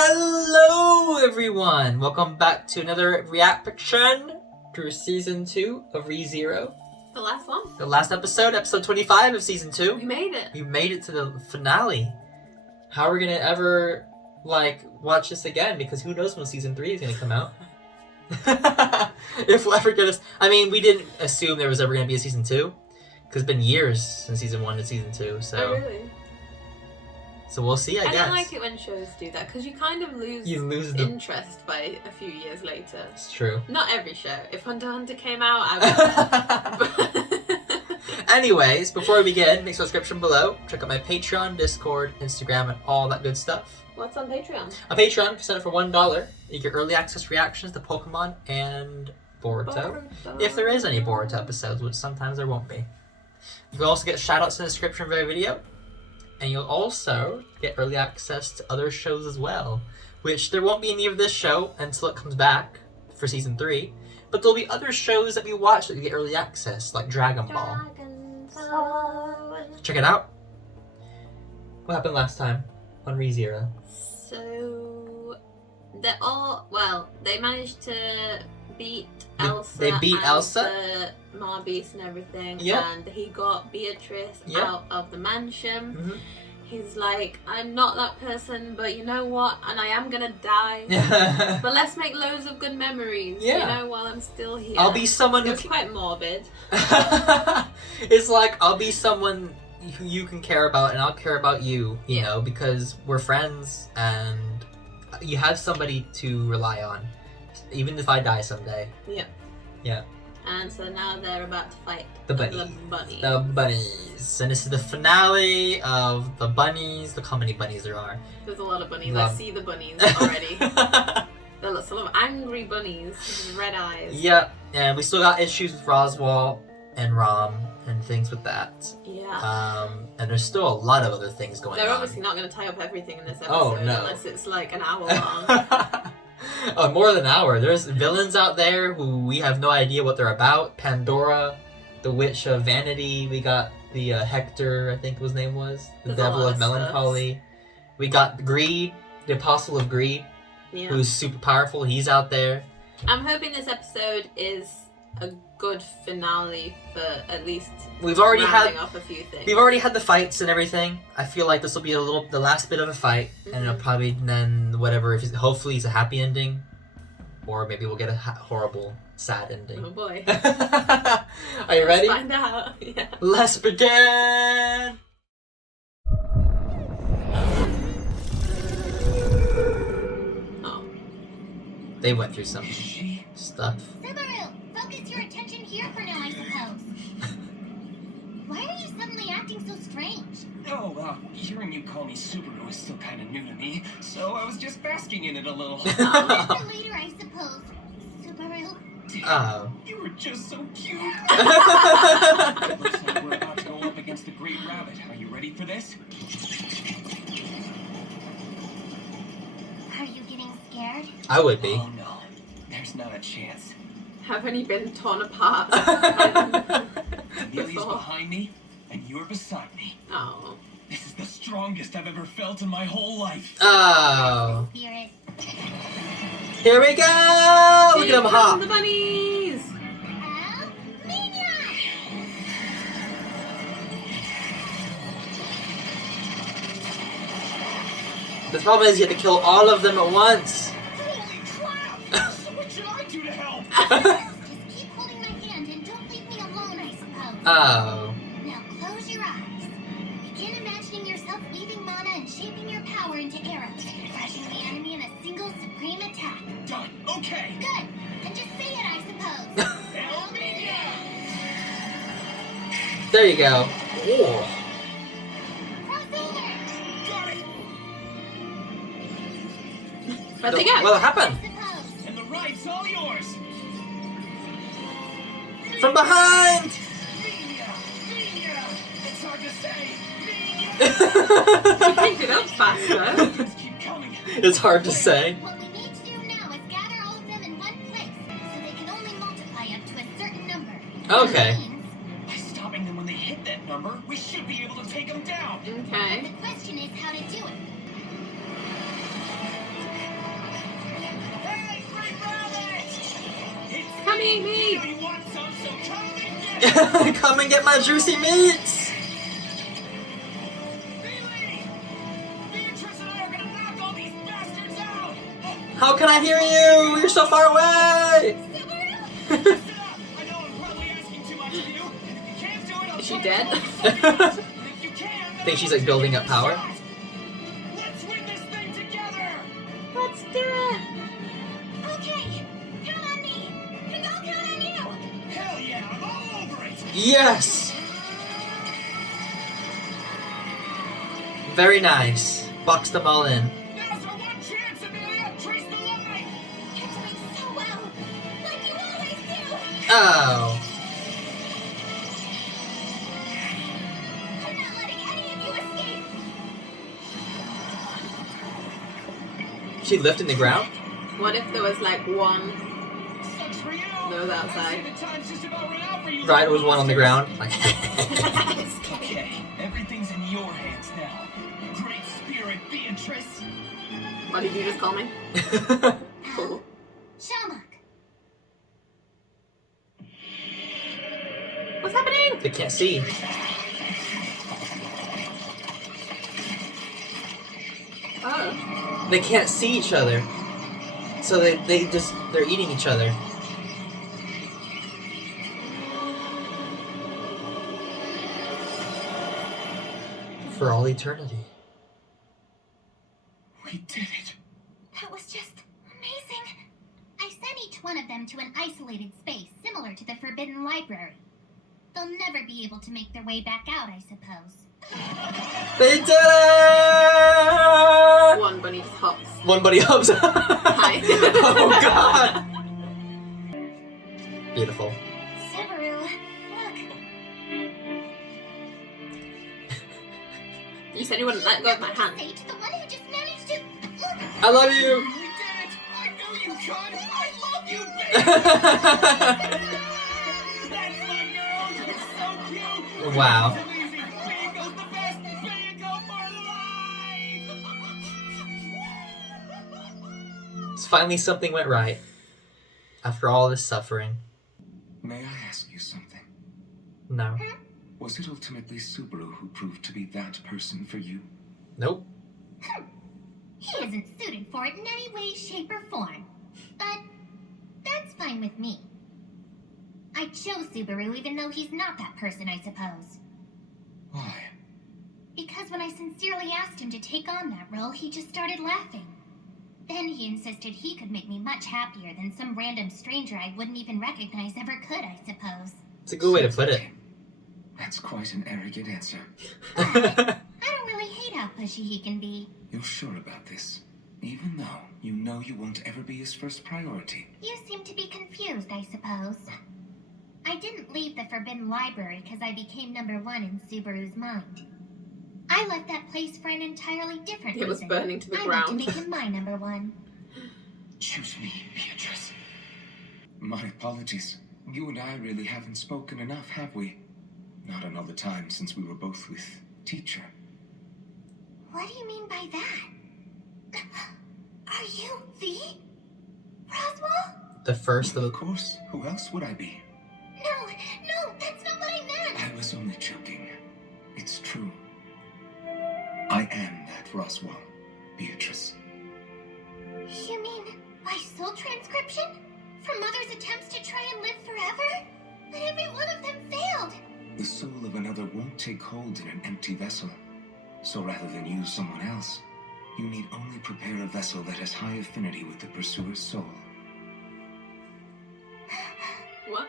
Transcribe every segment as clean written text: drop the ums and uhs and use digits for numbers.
Hello everyone! Welcome back to another reaction to Season 2 of ReZero. The last one. The last episode, episode 25 of Season 2. We made it. We made it to the finale. How are we gonna ever, watch this again? Because who knows when Season 3 is gonna come out. If we'll ever get us... I mean, we didn't assume there was ever gonna be a Season 2. Because it's been years since Season 1 to Season 2, so... Oh, really? So we'll see, I guess. I don't like it when shows do that, because you kind of lose interest by a few years later. It's true. Not every show. If Hunter x Hunter came out, I would... Anyways, before we begin, make sure description below. Check out my Patreon, Discord, Instagram, and all that good stuff. What's on Patreon? On Patreon, if you sign up for $1, you get early access reactions to Pokemon and Boruto. If there is any Boruto episodes, which sometimes there won't be. You will also get shoutouts in the description of every video. And you'll also get early access to other shows as well. Which there won't be any of this show until it comes back for Season 3. But there'll be other shows that we watch that you get early access, like Dragon Ball. Check it out. What happened last time on ReZero? So... they managed to beat Elsa. They beat Elsa? The Mabeasts and everything. Yep. And he got Beatrice Yep. out of the mansion. Mm-hmm. He's like, I'm not that person, but you know what? And I am gonna die. But let's make loads of good memories, you know, while I'm still here. I'll be someone who... It's quite morbid. It's like, I'll be someone who you can care about and I'll care about you, you know, because we're friends and you have somebody to rely on. Even if I die someday. Yeah. Yeah. And so now they're about to fight the bunnies. The bunnies. And this is the finale of the bunnies. Look how many bunnies there are. There's a lot of bunnies. I see the bunnies already. They're full of angry bunnies with red eyes. Yep. And we still got issues with Roswaal and Rom and things with that. Yeah. And there's still a lot of other things going on. They're obviously not going to tie up everything in this episode. Oh, no. Unless it's like an hour long. Oh, more than an hour. There's villains out there who we have no idea what they're about. Pandora, the Witch of Vanity. We got the Hector, I think his name was. The Devil of Melancholy. Stuff. We got Greed, the Apostle of Greed, who's super powerful. He's out there. I'm hoping this episode is a good finale for at least rounding off a few things. We've already had the fights and everything. I feel like this will be the last bit of a fight, and it'll probably then whatever. Hopefully it's a happy ending, or maybe we'll get a horrible, sad ending. Oh boy! Are you ready? Let's find out. Yeah. Let's begin. Oh. They went through some stuff. Subaru, focus your attention here for now, I suppose. Why are you suddenly acting so strange? Oh, hearing you call me Subaru is still kind of new to me, so I was just basking in it a little. Later, I suppose. Subaru. Oh. You were just so cute. Looks like we're about to go up against the Great Rabbit. Are you ready for this? Are you getting scared? I would be. Oh no, there's not a chance. Haven't you been torn apart? Amelia's behind me, and you're beside me. Oh. This is the strongest I've ever felt in my whole life. Oh. Spirit. Here we go! Look at them hop. The bunnies! The problem is you have to kill all of them at once. Holy crap! So what should I do to help? Just keep holding my hand and don't leave me alone, I suppose. Oh. Now close your eyes. Begin imagining yourself weaving mana and shaping your power into arrows, crushing the enemy in a single supreme attack. Done. Okay. Good. And just say it, I suppose. Help me! There you go. Ooh. Got it. Where'd they go? What happened? And the right's all yours. From behind! It's hard to say. You picked it up faster. Just keep coming. It's hard to say. What we need to do now is gather all of them in one place, so they can only multiply up to a certain number. Okay. By stopping them when they hit that number, we should be able to take them down. Okay. The question is how to do it. Come eat me! You want some, so come and get it! Come and get my juicy meats! Haileigh! Beatrice and I are gonna knock all these bastards out! How can I hear you? You're so far away! Sit up! I know I'm probably asking too much of you, and if you can't do it, I'll Is she tell dead? you what to do. And if you can, then I think she's like building up power. let's win this thing together! Let's do it! Okay, count on me. And I'll count on you. Hell yeah, I'm all over it! Yes! Very nice. Box them all in. Now's our one chance, Amelia! Trace the line! You're doing so well. Like you always do. Oh. I'm not letting any of you escape. She lifting the ground? What if there was like one? Sucks for you! Those outside. I see the time's just about run out for you. Right, it was one on the ground. Like, Okay, everything's in your hands now. Great spirit, Beatrice! What did you just call me? Cool. Shamrock. What's happening? they can't see. Oh. They can't see each other. So they're eating each other. For all eternity. We did it. That was just amazing. I sent each one of them to an isolated space similar to the Forbidden Library. They'll never be able to make their way back out, I suppose. They did it! One bunny just hops. One buddy hops. Hi. Oh god! Beautiful. Subaru, look. You said you wouldn't let go of my hand. Say to the one who just managed to... I love you! We did it! I knew you could! I love you, baby! That's my girl! You're so cute! Wow. It's amazing! Bingo's the best! Bingo for life! So finally something went right. After all this suffering. May I ask you something? No. Was it ultimately Subaru who proved to be that person for you? Nope. He isn't suited for it in any way, shape, or form. But that's fine with me. I chose Subaru even though he's not that person, I suppose. Why? Because when I sincerely asked him to take on that role, he just started laughing. Then he insisted he could make me much happier than some random stranger I wouldn't even recognize ever could, I suppose. It's a good way to put it. That's quite an arrogant answer. I don't really hate how pushy he can be. You're sure about this? Even though you know you won't ever be his first priority. You seem to be confused, I suppose. I didn't leave the Forbidden Library because I became number one in Subaru's mind. I left that place for an entirely different It was reason. burning to the I ground. want to make him my number one. Choose me, Beatrice. My apologies. You and I really haven't spoken enough, have we? Not in all the time since we were both with Teacher. What do you mean by that? Are you the Roswaal? The first of Of the... course. Who else would I be? No, that's not what I meant. I was only joking. It's true. I am that Roswaal, Beatrice. You mean by soul transcription? From Mother's attempts to try and live forever? But every one of them failed. The soul of another won't take hold in an empty vessel. So rather than use someone else, you need only prepare a vessel that has high affinity with the pursuer's soul. What?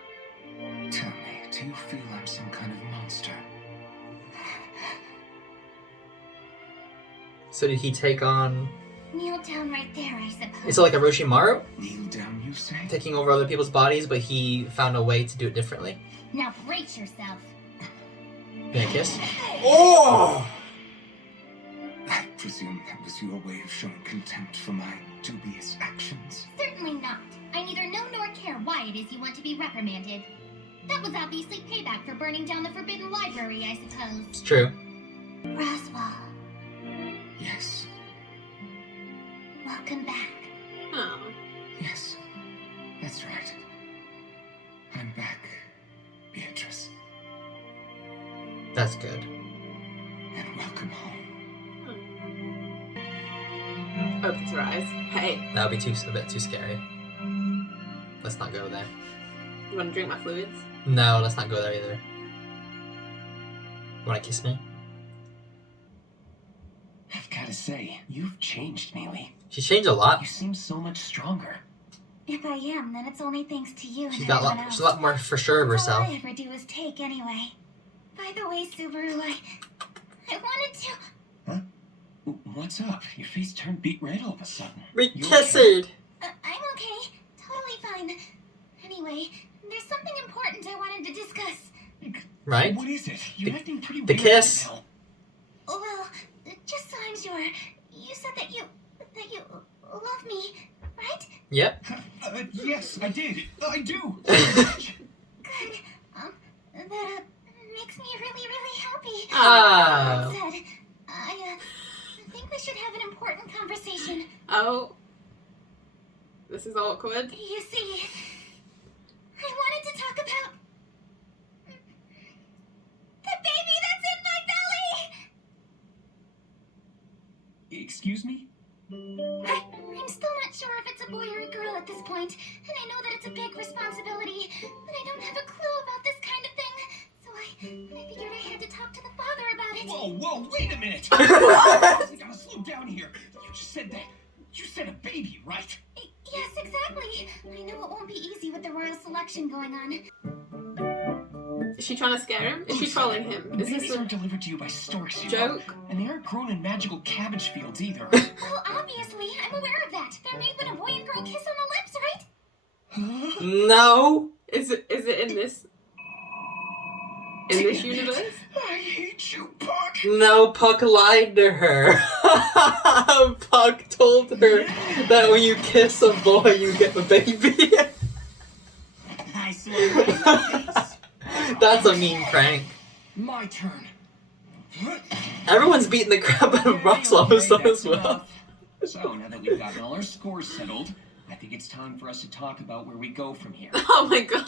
Tell me, do you feel I'm some kind of monster? So did he take on... Kneel down right there, I suppose. Is it like a Roshimaru? Kneel down, you say? Taking over other people's bodies, but he found a way to do it differently? Now brace yourself. Gonna kiss? Oh! I presume that was your way of showing contempt for my dubious actions. Certainly not. I neither know nor care why it is you want to be reprimanded. That was obviously payback for burning down the Forbidden Library, I suppose. It's true. Roswaal, Yes, welcome back. Oh. yes, that's right. That's good. And welcome home. Opens her eyes. Hey, That would be a bit too scary. Let's not go there. you want to drink my fluids? No, let's not go there either. You wanna kiss me? I've gotta say, you've changed, Haileigh. She's changed a lot. You seem so much stronger. If I am, then it's only thanks to you She's and got everyone else. she's a lot more for sure of That's all herself. I ever do is take anyway. By the way, Subaru, I wanted to... What's up? Your face turned beet red all of a sudden. We You kissed! okay? I'm okay. Totally fine. Anyway, there's something important I wanted to discuss. Right? What is it? You're acting pretty the weird kiss. right Well, just so I'm sure, you said that you love me, right? Yep. now. Yes, I did. I do. Good. That makes me really, really happy. Ah. That said, I think we should have an important conversation. Oh. This is awkward. You see, I wanted to talk about the baby that's in my belly! Excuse me? I'm still not sure if it's a boy or a girl at this point, and I know that it's a big responsibility, but I don't have a clue about this kind of thing, so I figured I had to talk to the father about it. Whoa, wait a minute. We gotta slow down here. You just said that. You said a baby, right? Yes, exactly. I know it won't be easy with the royal selection going on. Is she trying to scare him? Is she trolling him? Is Babies this a aren't delivered to you by storks, you joke? know. And they aren't grown in magical cabbage fields either. Well, obviously, I'm aware of that. They're made when a boy and girl kiss on the lips, right? No. Is it in this universe? I hate you, Puck. No, Puck lied to her. Puck told her that when you kiss a boy, you get a baby. I swear right in the face. That's a mean prank. My turn. Everyone's beating the crap out of Roswaal Okay, as that's well. enough. So, now that we've gotten all our scores settled, I think it's time for us to talk about where we go from here. Oh my god.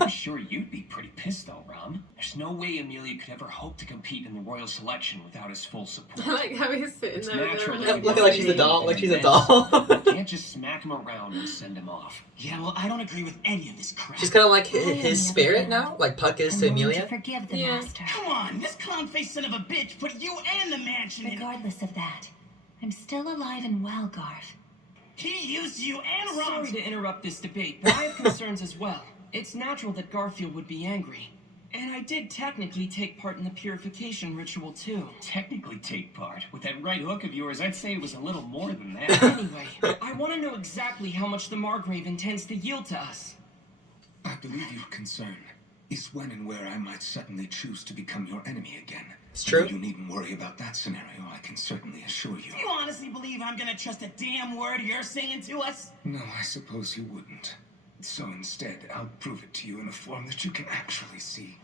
I'm sure you'd be pretty pissed though, Rom. There's no way Amelia could ever hope to compete in the royal selection without his full support. I like how he's sitting It's there. natural With that her. we Looking like she's a doll. Like she's a doll. You can't just smack him around and send him off. Yeah, well, I don't agree with any of this crap. She's kind of like his spirit now, like Puck is to I'm willing Amelia. to forgive the Yeah. master. Come on, this clown-faced son of a bitch put you and the mansion in. Regardless of that, I'm still alive and well, Garth. He used you and Ron. Sorry to interrupt this debate, but I have concerns as well. It's natural that Garfield would be angry. And I did technically take part in the purification ritual too. Technically take part. With that right hook of yours, I'd say it was a little more than that. Anyway, I want to know exactly how much the Margrave intends to yield to us. I believe your concern is when and where I might suddenly choose to become your enemy again. It's true. You needn't worry about that scenario, I can certainly assure you. You honestly believe I'm gonna trust a damn word you're saying to us? No, I suppose you wouldn't. So instead, I'll prove it to you in a form that you can actually see.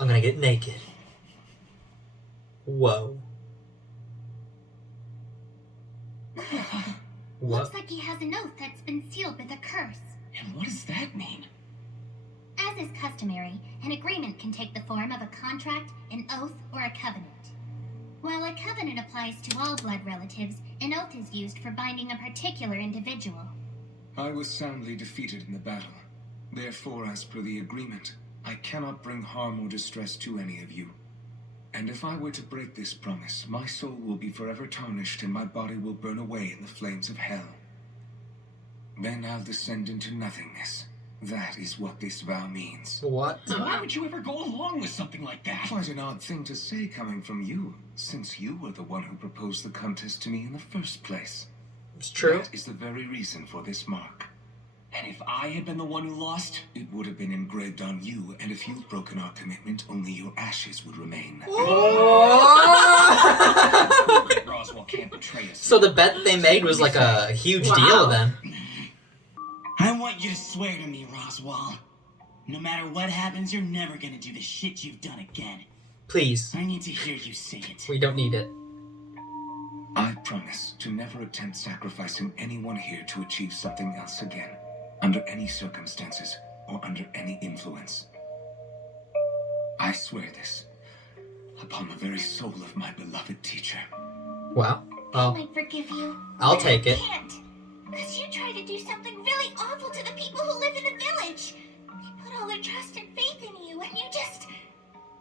I'm gonna get naked. Whoa. What? Looks like he has an oath that's been sealed with a curse. And what does that mean? As is customary, an agreement can take the form of a contract, an oath, or a covenant. While a covenant applies to all blood relatives, an oath is used for binding a particular individual. I was soundly defeated in the battle. Therefore, as per the agreement, I cannot bring harm or distress to any of you. And if I were to break this promise, my soul will be forever tarnished and my body will burn away in the flames of hell. Then I'll descend into nothingness. That is what this vow means. What? Why would you ever go along with something like that? Quite an odd thing to say coming from you, since you were the one who proposed the contest to me in the first place. It's true. That is the very reason for this mark. And if I had been the one who lost? It would have been engraved on you, and if you've broken our commitment, only your ashes would remain. Roswaal can't betray us. So the bet they made was like a huge deal then. I want you to swear to me, Roswaal. No matter what happens, you're never gonna do the shit you've done again. Please. I need to hear you say it. We don't need it. I promise to never attempt sacrificing anyone here to achieve something else again, under any circumstances or under any influence. I swear this, upon the very soul of my beloved teacher. Wow. I Well, might forgive you. I'll but take it. I can't. Because you tried to do something really awful to the people who live in the village. They put all their trust and faith in you, and you just...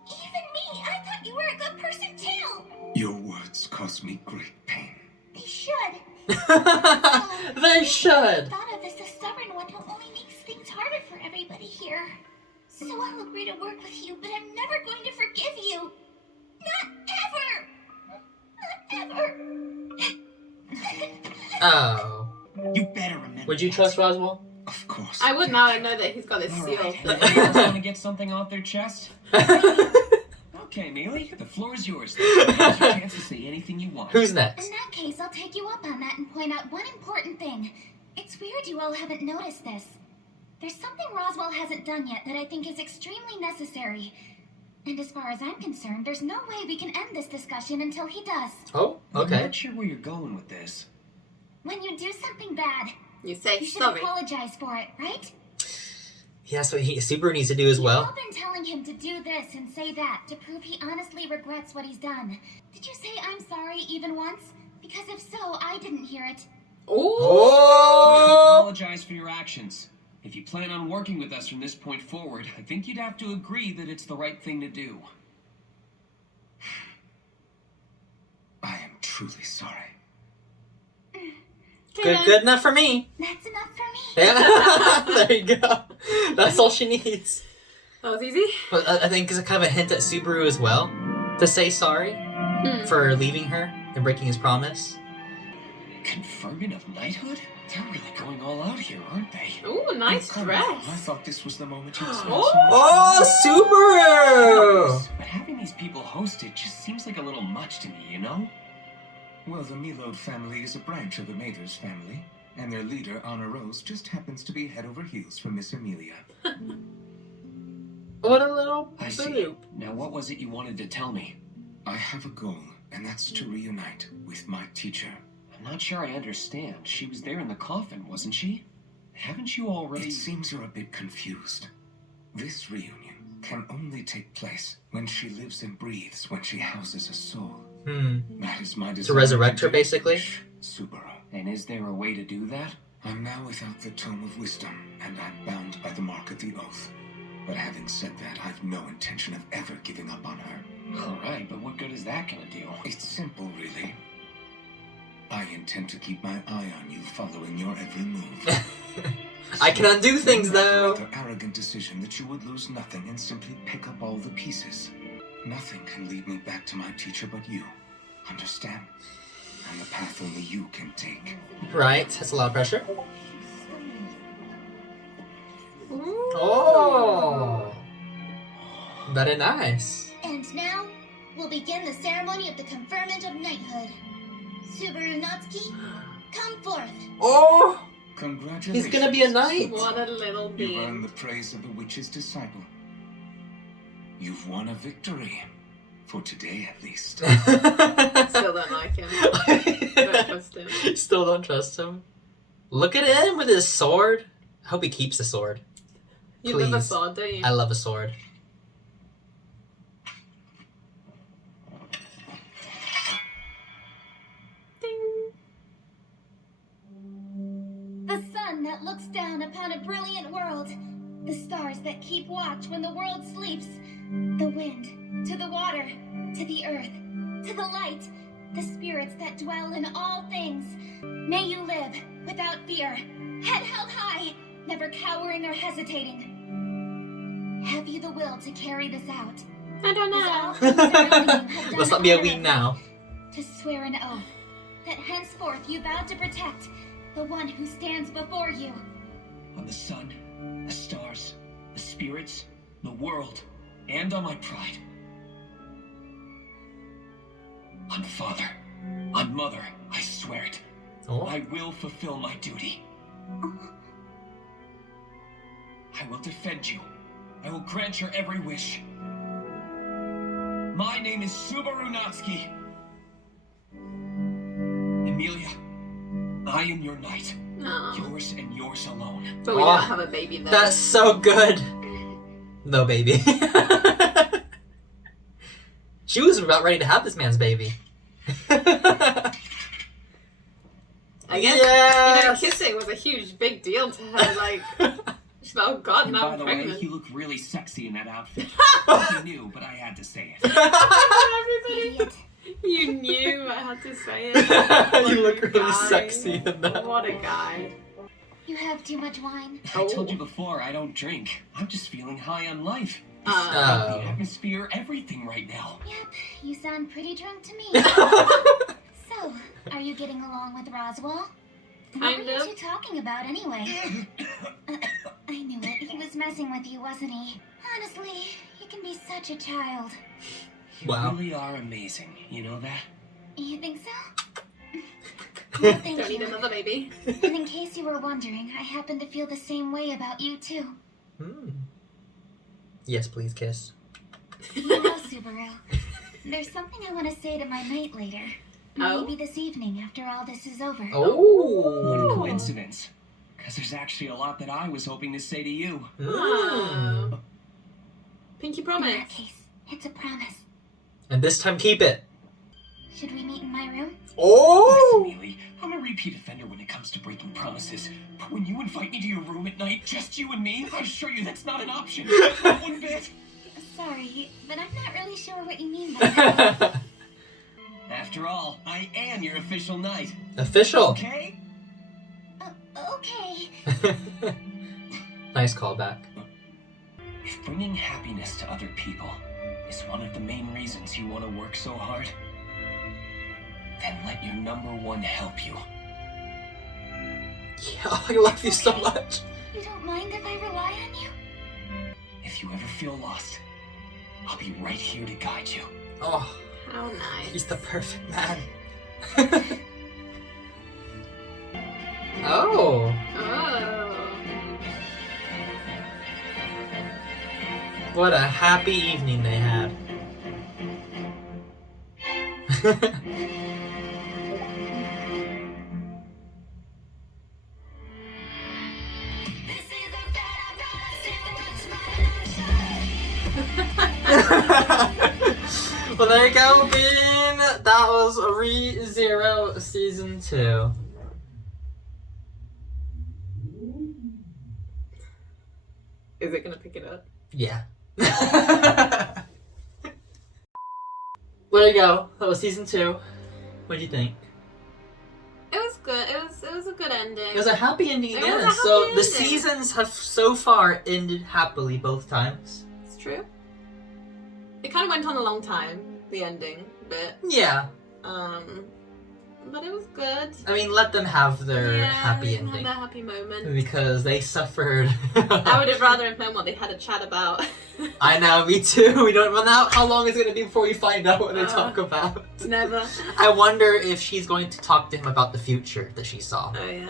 Even me, I thought you were a good person too. Your words cause me great pain. They should. They should. Thought of as the stubborn one who only makes things harder for everybody here. So I'll agree to work with you, but I'm never going to forgive you. Not ever. Not ever. Oh. You better remember. Would you that. trust Roswaal? Of course. I would now know that he's got his seal. Anybody else want to get something off their chest? Okay, Manley, the floor is yours. Here's your chance to say anything you want. Who's In next? that case, I'll take you up on that and point out one important thing. It's weird you all haven't noticed this. There's something Roswaal hasn't done yet that I think is extremely necessary. And as far as I'm concerned, there's no way we can end this discussion until he does. Oh, I'm okay. not sure where you're going with this. When you do something bad, You say you should sorry. apologize for it, right? Yeah, that's what Subaru needs to do as You've well. all been telling him to do this and say that to prove he honestly regrets what he's done. Did you say I'm sorry even once? Because if so, I didn't hear it. Oh. Oh! Apologize for your actions. If you plan on working with us from this point forward, I think you'd have to agree that it's the right thing to do. I am truly sorry. Good enough for me. That's enough for me. Yeah, there you go. That's all she needs. That was easy. But I think it's a kind of a hint at Subaru as well to say sorry for leaving her and breaking his promise. Conferment of knighthood? They're really going all out here, aren't they? Ooh, nice Oh, dress. I thought this was the moment you'd spend Oh. so much Oh, Subaru! But having these people hosted just seems like a little much to me, you know? Well, the Melode family is a branch of the Mathers family, and their leader, Anna Rose, just happens to be head over heels for Miss Amelia. What a little I see. bloop. Now what was it you wanted to tell me? I have a goal, and that's to reunite with my teacher. I'm not sure I understand. She was there in the coffin, wasn't she? Haven't you already... It seems you're a bit confused. This reunion can only take place when she lives and breathes, when she houses a soul. That is my desire. To resurrect her, basically? Subaru. And is there a way to do that? I'm now without the Tome of Wisdom, and I'm bound by the Mark of the Oath. But having said that, I've no intention of ever giving up on her. Alright, but what good is that gonna do? It's simple, really. I intend to keep my eye on you, following your every move. I can undo things, Make a though. rather arrogant decision that you would lose nothing and simply pick up all the pieces. Nothing can lead me back to my teacher but you. Understand? And the path only you can take. Right, that's a lot of pressure. Oh! Very nice. And now, we'll begin the ceremony of the conferment of knighthood. Subaru Natsuki, come forth. Oh! Congratulations. He's gonna be a knight. What a little You've bean. earned the praise of the witch's disciple. You've won a victory. For today, at least. Still don't like him. Don't trust him. Still don't trust him. Look at him with his sword. I hope he keeps the sword. You love a Please. sword, don't you? I love a sword. Ding. The sun that looks down upon a brilliant world. The stars that keep watch when the world sleeps. The wind, to the water, to the earth, to the light. The spirits that dwell in all things. May you live without fear, head held high, never cowering or hesitating. Have you the will to carry this out? I don't Is all know. things that only you have done Let's not be a honor wee of now. To swear an oath that henceforth you vow to protect the one who stands before you. On the sun, the stars, the spirits, the world, and on my pride. On father, on mother, I swear it. Oh. I will fulfill my duty. I will defend you. I will grant your every wish. My name is Subaru Natsuki. Amelia, I am your knight. Aw. Yours and yours alone. But we Aw. don't have a baby though. That's so good. No, baby. She was about ready to have this man's baby. I guess, Yes! kissing was a huge, big deal to her. Like, she's like, oh god, And now by I'm the way, pregnant. you look really sexy in that outfit. I knew, but I had to say it. Everybody, Idiot. you knew I had to say it. You look What a really guy. sexy in that. What a guy. You have too much wine. I told you before, I don't drink. I'm just feeling high on life. The Oh. atmosphere, everything right now. Yep, you sound pretty drunk to me. So, are you getting along with Roswaal? What Kind were you of. two talking about anyway? I knew it. He was messing with you, wasn't he? Honestly, he can be such a child. You Wow. really are amazing. You know that? You think so? Well, thank Don't need you. another baby. And in case you were wondering, I happen to feel the same way about you too. Yes, please kiss. You know, Subaru, there's something I want to say to my mate later. Oh? Maybe this evening, after all this is over. What a Oh. coincidence. Because there's actually a lot that I was hoping to say to you. Oh. Pinky In promise. that case, it's a promise. And this time, keep it. Should we meet in my room? Oh. Listen, Haileigh, I'm a repeat offender when it comes to breaking promises. But when you invite me to your room at night, just you and me, I assure you that's not an option. Not one bit. Sorry, but I'm not really sure what you mean by that. After all, I am your official knight. Official. Okay? Okay. Nice callback. If bringing happiness to other people is one of the main reasons you want to work so hard, then let your number one help you. Yeah, I love you so much. You don't mind if I rely on you? If you ever feel lost, I'll be right here to guide you. Oh, How nice. he's the perfect man. Oh. Oh. What a happy evening they had. Well, there you go, Bean. That was ReZero Season 2. Is it gonna pick it up? Yeah. Well, there you go. That was Season 2. What do you think? It was good. It was a good ending. It was a happy ending It again. was a happy So the ending. seasons have so far ended happily both times. It's true. It kind of went on a long time, the ending bit. Yeah. But it was good. I mean, let them have their Yeah, happy they can ending. Have their happy moment. Because they suffered. I would have rather have known what they had a chat about. I know, me too. We don't run out. How long is it going to be before we find out what they Uh, talk about? Never. I wonder if she's going to talk to him about the future that she saw. Oh yeah.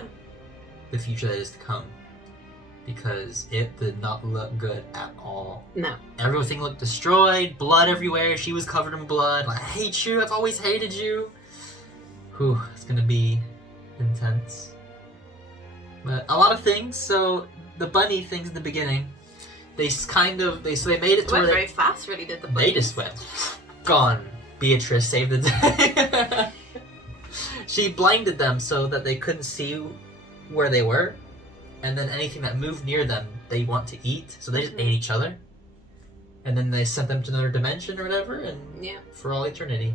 The future that is to come. Because it did not look good at all. No. Everything looked destroyed, blood everywhere. She was covered in blood. Like, I hate you. I've always hated you. Whew, it's gonna be intense. But a lot of things. So the bunny things in the beginning, they made it It to went where very fast, really, did the they bunnies. just went gone. Beatrice saved the day. She blinded them so that they couldn't see where they were, and then anything that moved near them, they want to eat. So they just ate each other, and then they sent them to another dimension or whatever, and Yeah. for all eternity.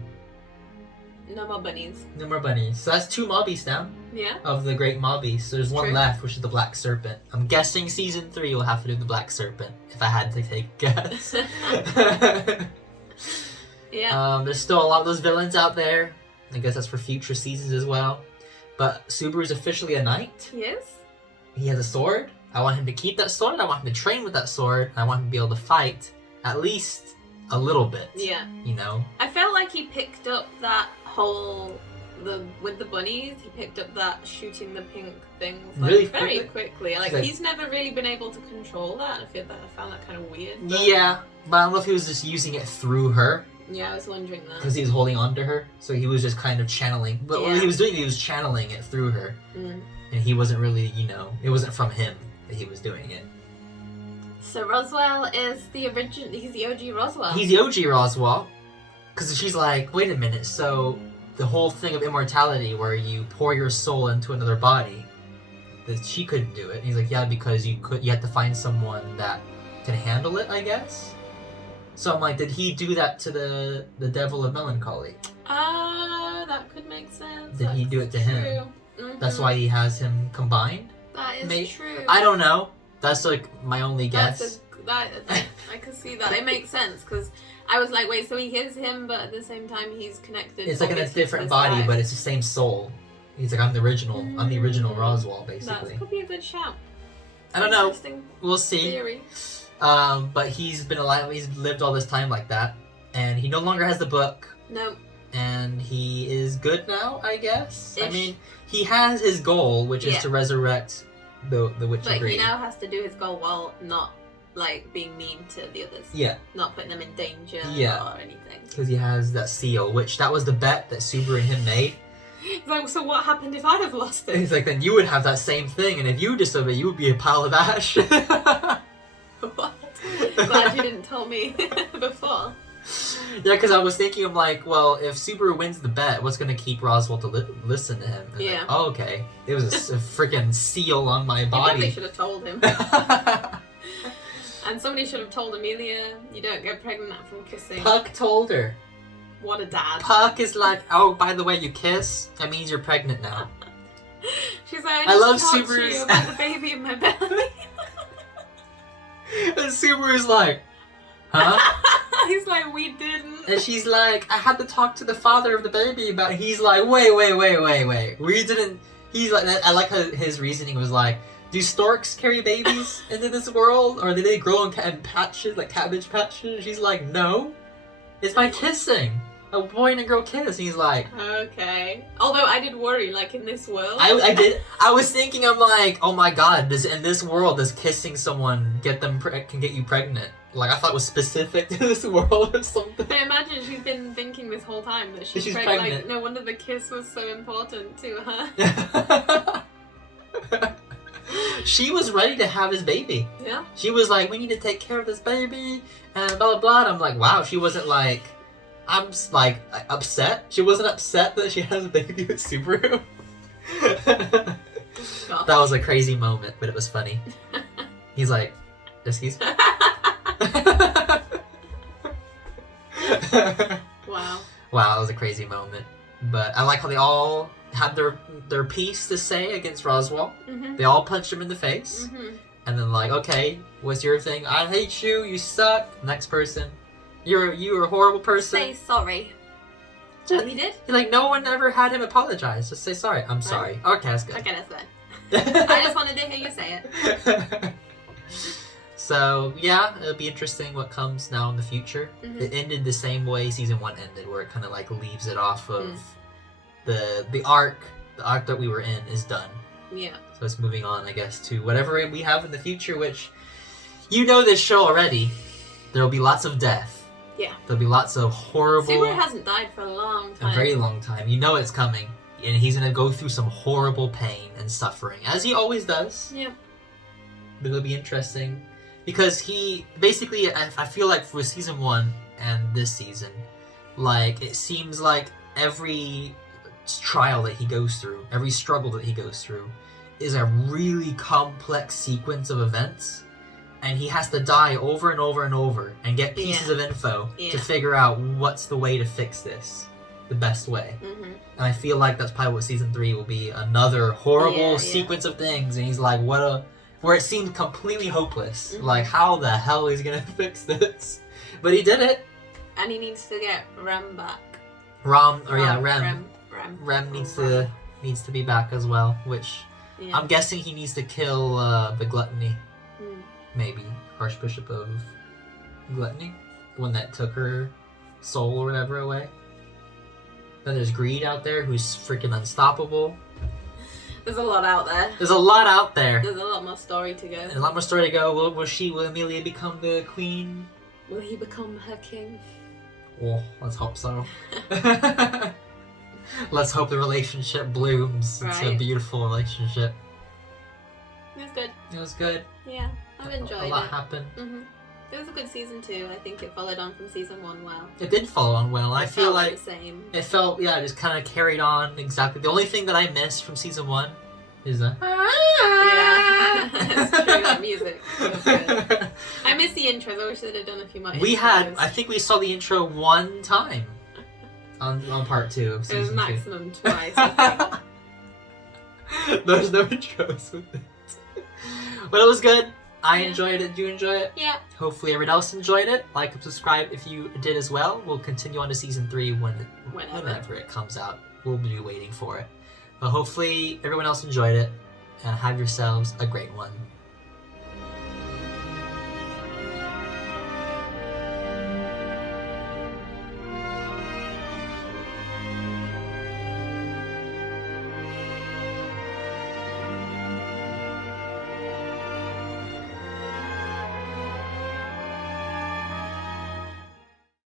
No more bunnies. No more bunnies. So that's 2 Mabeasts down Yeah. of the Great Mabeasts. So there's one True. left, which is the Black Serpent. I'm guessing Season 3 will have to do the Black Serpent, if I had to take a guess. Yeah. There's still a lot of those villains out there. I guess that's for future seasons as well. But Subaru's officially a knight. Yes. He has a sword. I want him to keep that sword. I want him to train with that sword. I want him to be able to fight at least a little bit. Yeah. You know? I felt like he picked up that whole with the bunnies. He picked up that shooting the pink things like, Really very quickly? quickly. Like Like- he's never really been able to control that. I found that kind of weird. But Yeah. But I don't know if he was just using it through her. yeah, I was wondering that. Because he was holding on to her. So he was just kind of channeling. But what Yeah. he was doing, he was channeling it through her. Mm. And he wasn't really, it wasn't from him that he was doing it. So Roswaal is the original. He's the OG Roswaal. He's the OG Roswaal. because she's like, wait a minute, so the whole thing of immortality where you pour your soul into another body, that she couldn't do it. And he's like, yeah, because you had to find someone that can handle it, I guess. So I'm like, did he do that to the Devil of Melancholy? That could make sense. Did he do it to him? That's why he has him combined? That is true. I don't know. That's like my only guess. I could see that. It makes sense because I was like, wait, so he is him, but at the same time he's connected. It's like in a different body, but it's the same soul. He's like, I'm the original Roswaal, basically. That could be a good shout. I don't know. We'll see. Theory. But he's been alive. He's lived all this time like that, and he no longer has the book. No. And he is good now, I guess. Ish. I mean, he has his goal, which is to resurrect the Witch of But Green. he now has to do his goal while not like being mean to the others. Yeah. Not putting them in danger or anything. Because he has that seal, which that was the bet that Subaru and him made. He's like, so what happened if I'd have lost it? He's like, then you would have that same thing, and if you disobey, you would be a pile of ash. What? Glad you didn't tell me before. Yeah, because I was thinking, I'm like, well, if Subaru wins the bet, what's going to keep Roswaal to listen to him? And like, oh, okay. It was a freaking seal on my body. You probably should have told him. And somebody should have told Amelia, you don't get pregnant from kissing. Puck told her. What a dad. Puck is like, oh, by the way, you kiss? That means you're pregnant now. She's like, I love talked to Subaru's... you about the baby in my belly. And Subaru's like, huh? He's like, we didn't. And she's like, I had to talk to the father of the baby about it. He's like, wait. We didn't... He's like, I like how his reasoning was like, do storks carry babies into this world? Or do they grow in patches, like cabbage patches? And she's like, no. It's by kissing. A boy and a girl kiss. And he's like... Okay. Although I did worry, like in this world. I did. I was thinking, I'm like, oh my god, in this world, does kissing someone can get you pregnant? Like, I thought it was specific to this world or something. I imagine she's been thinking this whole time that she's pregnant. Like, no wonder the kiss was so important to her. She was ready to have his baby. Yeah. She was like, we need to take care of this baby, and blah, blah, blah. And I'm like, wow, she wasn't like, I'm like, upset. She wasn't upset that she has a baby with Subaru. That was a crazy moment, but it was funny. He's like, excuse me? Wow. Wow, that was a crazy moment. But I like how they all had their piece to say against Roswaal. Mm-hmm. They all punched him in the face. Mm-hmm. And then like, okay, what's your thing? I hate you, you suck. Next person. You're a horrible person. Say sorry. And he did? Like, no one ever had him apologize. Just say sorry. I'm sorry. Okay, that's good. Okay, that's good. I just wanted to hear you say it. So, yeah, it'll be interesting what comes now in the future. Mm-hmm. It ended the same way Season 1 ended, where it kind of like leaves it off of the arc. The arc that we were in is done. Yeah. So it's moving on, I guess, to whatever we have in the future, which, you know this show already. There'll be lots of death. Yeah. There'll be lots of horrible... Subaru hasn't died for a long time. A very long time. You know it's coming. And he's going to go through some horrible pain and suffering, as he always does. Yeah. But it'll be interesting. Because he... Basically, I feel like for Season 1 and this season, like, it seems like every trial that he goes through, every struggle that he goes through, is a really complex sequence of events. And he has to die over and over and over and get pieces of info to figure out what's the way to fix this the best way. Mm-hmm. And I feel like that's probably what Season 3 will be, another horrible sequence of things. And he's like, where it seemed completely hopeless. Mm-hmm. Like, how the hell is he going to fix this? But he did it. And he needs to get Rem back. Rem needs to be back as well, which I'm guessing he needs to kill the Gluttony. Maybe Archbishop of Gluttony, the one that took her soul or whatever away. Then there's Greed out there, who's freaking unstoppable. There's a lot out there. There's a lot out there. There's a lot more story to go. There's a lot more story to go. Will Amelia become the queen? Will he become her king? Oh, let's hope so. Let's hope the relationship blooms. It's a beautiful relationship. It was good. It was good. Yeah, I've enjoyed it. A lot happened. Mm-hmm. It was a good season 2. I think it followed on from season 1 well. It did follow on well. I feel like the same. it felt, yeah, just kind of carried on exactly. The only thing that I missed from season 1 is the... Yeah, that's true, that music. It was good. I miss the intros. I wish they'd have done a few more intros. I think we saw the intro one time on part 2 of It season was 2. maximum twice, I think. There's no intros with it. But it was good. I Yeah. enjoyed it. Did you enjoy it? Yeah. Hopefully everyone else enjoyed it. Like and subscribe if you did as well. We'll continue on to season 3 whenever it comes out. We'll be waiting for it. But hopefully everyone else enjoyed it. And have yourselves a great one.